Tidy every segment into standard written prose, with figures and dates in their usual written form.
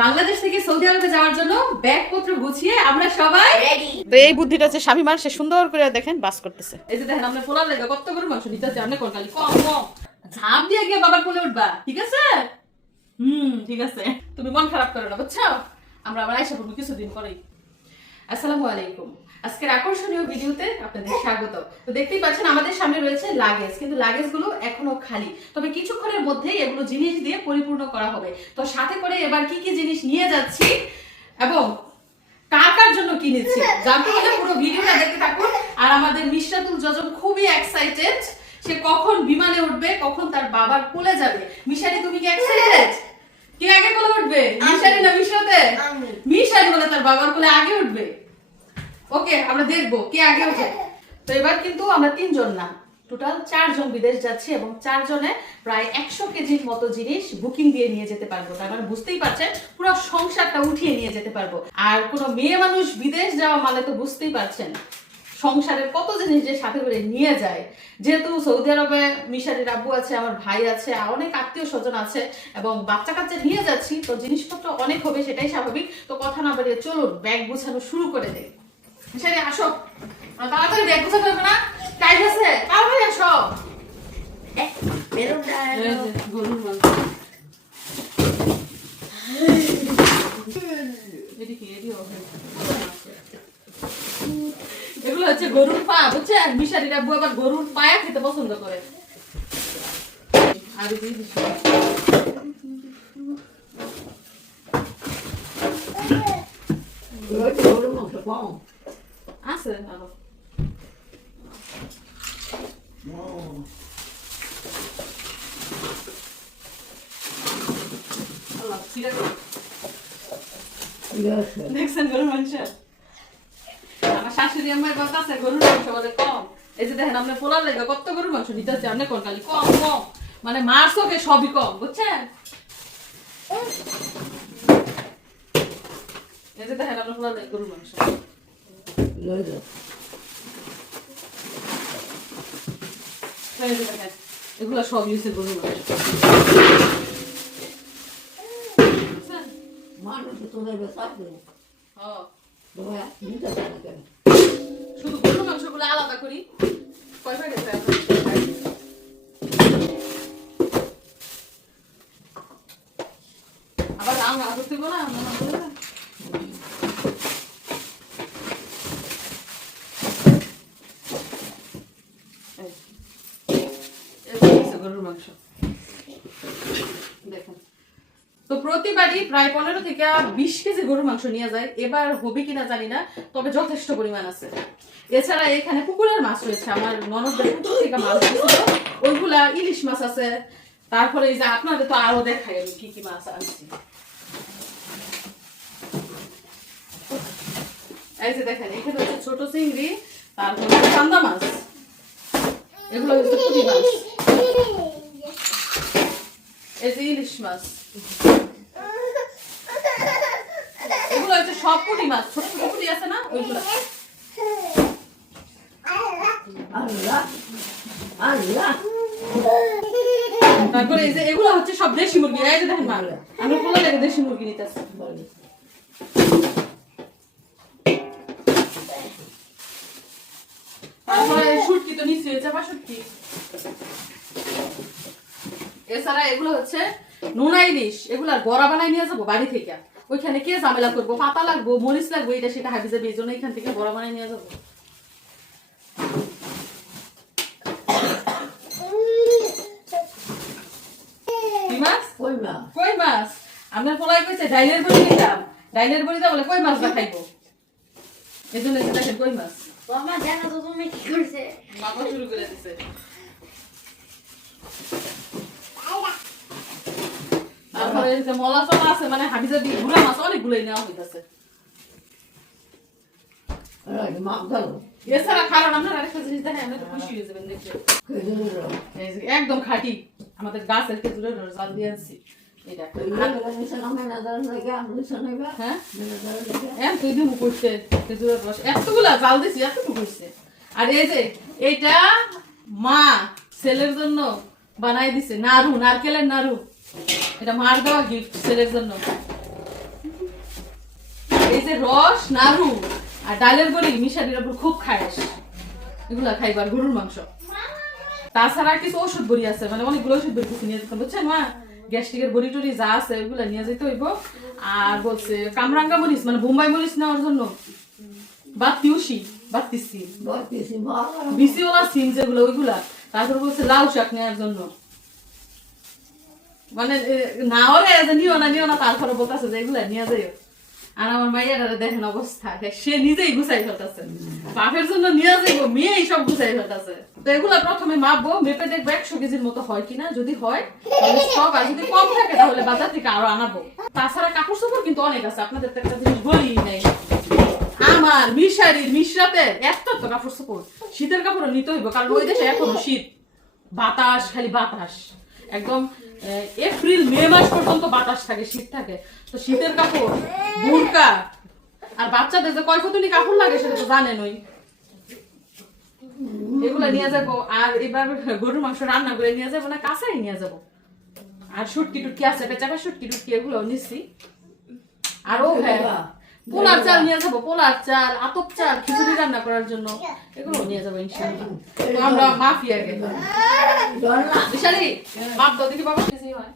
বাংলাদেশ থেকে সৌদি আরবে যাওয়ার জন্য ব্যাগপত্র গুছিয়ে আমরা সবাই রেডি। তো এই বুদ্ধিটা হচ্ছে শামিমার, সে সুন্দর করে দেখেন বাস করতেছে। এই যে দেখেন, আমরা পোলার লেগে কত করে মাংস নিতে হচ্ছে, আপনি কোন কালি কম কম ঝাঁপ দিয়ে গিয়ে বাবার কোলে উঠবা, ঠিক আছে? ঠিক আছে, তুমি মন খারাপ করো না, বুঝছো? আমরা আবার আইসা পড়বো কিছুদিন পরেই। আসসালামু আলাইকুম। আজকের আকর্ষণীয় ভিডিওতে আপনাদের স্বাগত। তো দেখতেই পাচ্ছেন আমাদের সামনে রয়েছে লাগেজ, কিন্তু লাগেজগুলো এখনো খালি, তবে কিছুক্ষণের মধ্যেই এগুলো জিনিস দিয়ে পরিপূর্ণ করা হবে। তো সাথে করে এবার কি কি জিনিস নিয়ে যাচ্ছি এবং কার কার জন্য কি নিচ্ছি জানতে হলে পুরো ভিডিওটা দেখতে থাকুন। আর আমাদের মিশরাতুল জজম খুবই এক্সাইটেড, সে কখন বিমানে উঠবে, কখন তার বাবার কোলে যাবে। মিশারি, তুমি কি এক্সাইটেড? কে আগে কোলে উঠবে, মিশারি না মিশরাতে? মিশারি বলে তার বাবার কোলে আগে উঠবে। ওকে, আমরা দেখবো কে আগে ওঠে। তো এবার কিন্তু আমরা 3 জন না, টোটাল 4 জন বিদেশ যাচ্ছি এবং 4 জনে প্রায় 100 কেজির মতো জিনিস বুকিং দিয়ে নিয়ে যেতে পারবো। তার মানে বুঝতেই পারছেন পুরো সংসারটা উঠিয়ে নিয়ে যেতে পারবো। আর কোনো মেয়ে মানুষ বিদেশ যাওয়া মানে তো বুঝতেই পারছেন সংসারের কত জিনিস যে সাথে করে নিয়ে যায়। যেহেতু সৌদি আরবে মিশারির আব্বু আছে, আমার ভাই আছে, অনেক আত্মীয় স্বজন আছে এবং বাচ্চা কাচ্চা নিয়ে যাচ্ছি, তো জিনিসপত্র অনেক হবে, সেটাই স্বাভাবিক। তো কথা না বাড়িয়ে চলুন ব্যাগ গোছানো শুরু করে দেই। মিশারি আসো, তাড়াতাড়ি ব্যাগ গোছাতে হবে না, টাইম আছে, তাড়াতাড়ি আসো। গরুর মাংস এগুলো হচ্ছে গরুর পা, বুঝছেন? মিশারির আব্বু আবার গরুর পায়া খেতে পছন্দ করে। আর আছে আরো দেখছেন গরুর মাংস? আমার শাশুড়ি আমার কথা আছে গরুর মাংস বলে কম। এই যে দেখেন, আমরা পোলার লেগে কত গরুর মাংস নিতে হচ্ছে, আপনি কোন কালি কম কম, মানে মারসোকে সবই কম, বুঝছেন? এই যে দেখেন, আমরা পোলার লেগে গরুর মাংস এগুলো সব ইউজে গরুর মাংস। শুধু গরুর মাংস গুলো আলাদা করি, কয় প্যাকেট আবার রান্না করতে বলা গরুর মাংস দেখেন। তো প্রতিবারই প্রায় 15 থেকে 20 কেজি গরুর মাংস নিয়ে যায়। এবার হবে কিনা জানি না, তবে যথেষ্ট পরিমাণ আছে। এছাড়া এখানে পুকুরের মাছ রয়েছে, আমার ননদদের পুকুর থেকে মাছ দিয়েছিল, ওইগুলা ইলিশ মাছ আছে। তারপরে এই যে আপনাদের তো আরো দেখাই আমি কি কি মাছ আনছি। এই যে দেখেন, এখানে হচ্ছে ছোট চিংড়ি, তারপরে চান্দা মাছ, এগুলো হচ্ছে পুঁটি মাছ, এই যে ইলিশ মাছ, এগুলো হচ্ছে সব পুঁটি মাছ, ছোট ছোট পুঁটি আছে না ওইগুলো। তারপরে এই যে এগুলো হচ্ছে সব দেশি মুরগি। এই যে দেখেন, আমি পোলা লেগে দেশি মুরগি নিতেছি। তারপরে শুটকি তো নিশ্চয়ই চাপা শুটকি। এছাড়া এগুলো হচ্ছে নোনা ইলিশ, এগুলার বড়া বানাই নিয়ে যাবো বাড়ি থেকে। ওইখানে কে ঝামেলা করবো, পাতা লাগবো, মরিচ লাগবো, এটা সেটা হাবি যাবে, এই জন্য এখান থেকে বড়া বানাই নিয়ে যাবো। কই মাছ আপনার পোলাই কইছে ডাইলের বড়ি নিতাম, ডাইলের বড়িটা বলে কই মাছ খাইবো, এই জন্য দেখেন কই মাছ। মামা জানো তো তুমি কি করছে, মামা শুরু করে দিছে। তারপরে যে মলা চলা আছে, মানে হাবিজাবি গুড়া মাছ অনেকগুলোই নেওয়া হইতাছে। এছাড়া কারণ আপনার আরেকটা জিনিস দেখেন, আপনি তো খুশি হয়ে যাবেন দেখে, একদম খাঁটি আমাদের গাছের খেজুরের রস জাল দিয়ে আনছি। এটা হ্যাঁ তুই দিব করছে খেজুরের রস, এতগুলা জাল দিছি, এতটুকু করছে। আর এই যে এইটা মা ছেলের জন্য বানাই দিছে, নাড়ু, নারকেলের নাড়ু, এটা মার দেওয়া গিফট ছেলের জন্য। এই যে রস নাড়ু আর ডালের বড়ি মিশালির উপর খুব খায়স, এগুলা খাইবার গরুর মাংস। তাছাড়া কিছু ওষুধ বড়ি আছে, মানে অনেকগুলো ওষুধ বড়ি কিছু নিয়ে যেতাম বুঝছেন মা, গ্যাস্ট্রিকের বড়ি টড়ি যা আছে ওইগুলা নিয়ে যেতে হইব। আর বলছে কামরাঙ্গা মরিচ মানে বোম্বাই মরিচ নেওয়ার জন্য বাতিউসি বাতিসি বিসিওলা সিম যেগুলো ওইগুলা। তারপর বলছে লাউ শাক নেওয়ার জন্য, মানে না ওরে নিও না তারপরে বলতেছে যে এগুলা নিয়ে যাইও। আর আমার মাইয়ারা দেখেন অবস্থা, সে নিজেই গুছাই ফেলতেছে, বাপের জন্য নিয়ে যাইবো, মেয়েই সব গুছাই ফেলতেছে। তো এগুলা প্রথমে মাপবো, মেপে দেখবো 100 কেজির মতো হয় কিনা, যদি হয় তাহলে স্টক, আর যদি কম থাকে তাহলে বাজার থেকে আরো আনাবো। তাছাড়া কাপড় চোপড় কিন্তু অনেক আছে, আপনাদের তো একটা জিনিস বলি নাই, আমার মিশারির মিশরাতে এত কাপড় চোপড়, শীতের কাপড় নিতে হইব, কারণ ওই দেশে এখনো শীত, বাতাস খালি বাতাস, একদম এপ্রিল মে মাস পর্যন্ত বাতাস থাকে, শীত থাকে। তো শীতের কাপড়, বুরকা, আর বাচ্চাদের যে কয় কতনি কাপড় লাগে সেটা তো জানেন, ওই এগুলা নিয়ে যাবো। আর এবার গরুর মাংস রান্না করে নিয়ে যাবো না, কাঁচাই নিয়ে যাবো। আর শুটকি টুটকি আছে, পেঁচাকা শুটকি টুটকি এগুলো নিচ্ছি। আর ও হ্যাঁ, পোলার চাল নিয়ে যাবো, পোলার চাল, আতপ চাল, খিচুড়ি রান্না করার জন্য এগুলো নিয়ে যাবো ইনশাআল্লাহ। তো আমরা মাফিয়া গে বিশালি মাপ দাও দেখি বাবা কেজি হয়।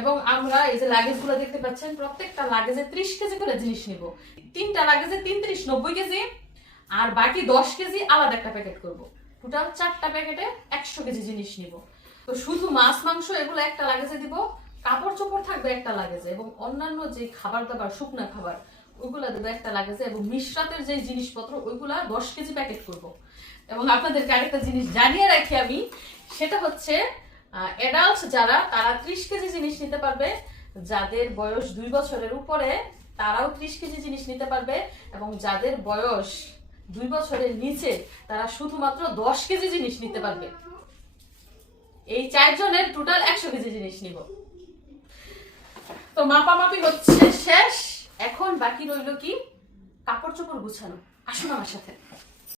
এবং আমরা এই যে লাগেজ গুলো দেখতে পাচ্ছেন, প্রত্যেকটা লাগেজে 30 কেজি করে জিনিস নিব। 3টা লাগেজে 33 90 কেজি, আর বাকি 10 কেজি আলাদা একটা প্যাকেট করব। টোটাল 4টা প্যাকেটে 100 কেজি জিনিস নিব। তো শুধু মাছ মাংস এগুলো একটা লাগেজে দিব, কাপড় চোপড় থাকবে একটা লাগেজে, এবং অন্যান্য যে খাবার দাবার শুকনা খাবার ওইগুলা দেবে একটা লাগেজে, এবং মিশরাতের যে জিনিসপত্র ওইগুলা 10 কেজি প্যাকেট করব। এবং আপনাদেরকে আরেকটা জিনিস জানিয়ে রাখি আমি, সেটা হচ্ছে অ্যাডাল্ট যারা, তারা 30 কেজি জিনিস নিতে পারবে, যাদের বয়স 2 বছরের উপরে তারাও 30 কেজি জিনিস নিতে পারবে, এবং যাদের বয়স 2 বছরের নিচে তারা শুধুমাত্র 10 কেজি জিনিস নিতে পারবে। এই 4 জনের টোটাল 100 কেজি জিনিস নিব। তো মাপামাপি হচ্ছে শেষ, এখন বাকি রইল কি কাপড় চোপড় গুছানো। আসুন আমার সাথে।